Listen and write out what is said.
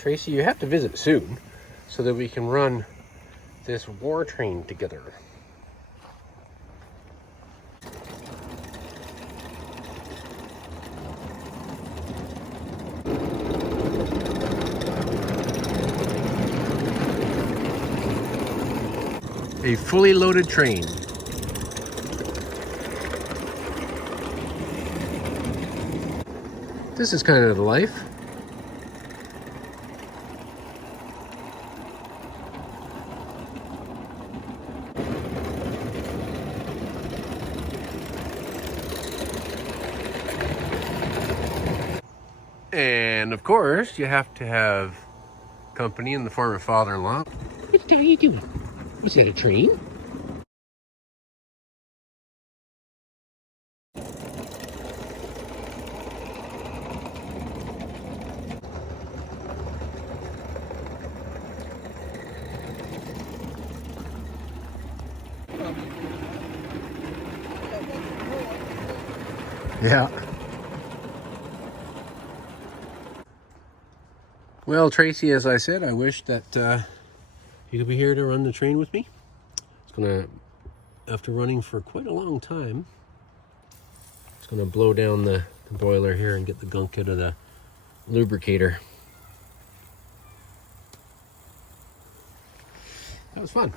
Tracy, you have to visit soon so that we can run this war train together. A fully loaded train. This is kind of the life. And of course, you have to have company in the form of father-in-law. What the hell are you doing? Was that a train? Yeah. Well, Tracy, as I said, I wish that you could be here to run the train with me. It's gonna, after running for quite a long time, it's gonna blow down the boiler here and get the gunk out of the lubricator. That was fun.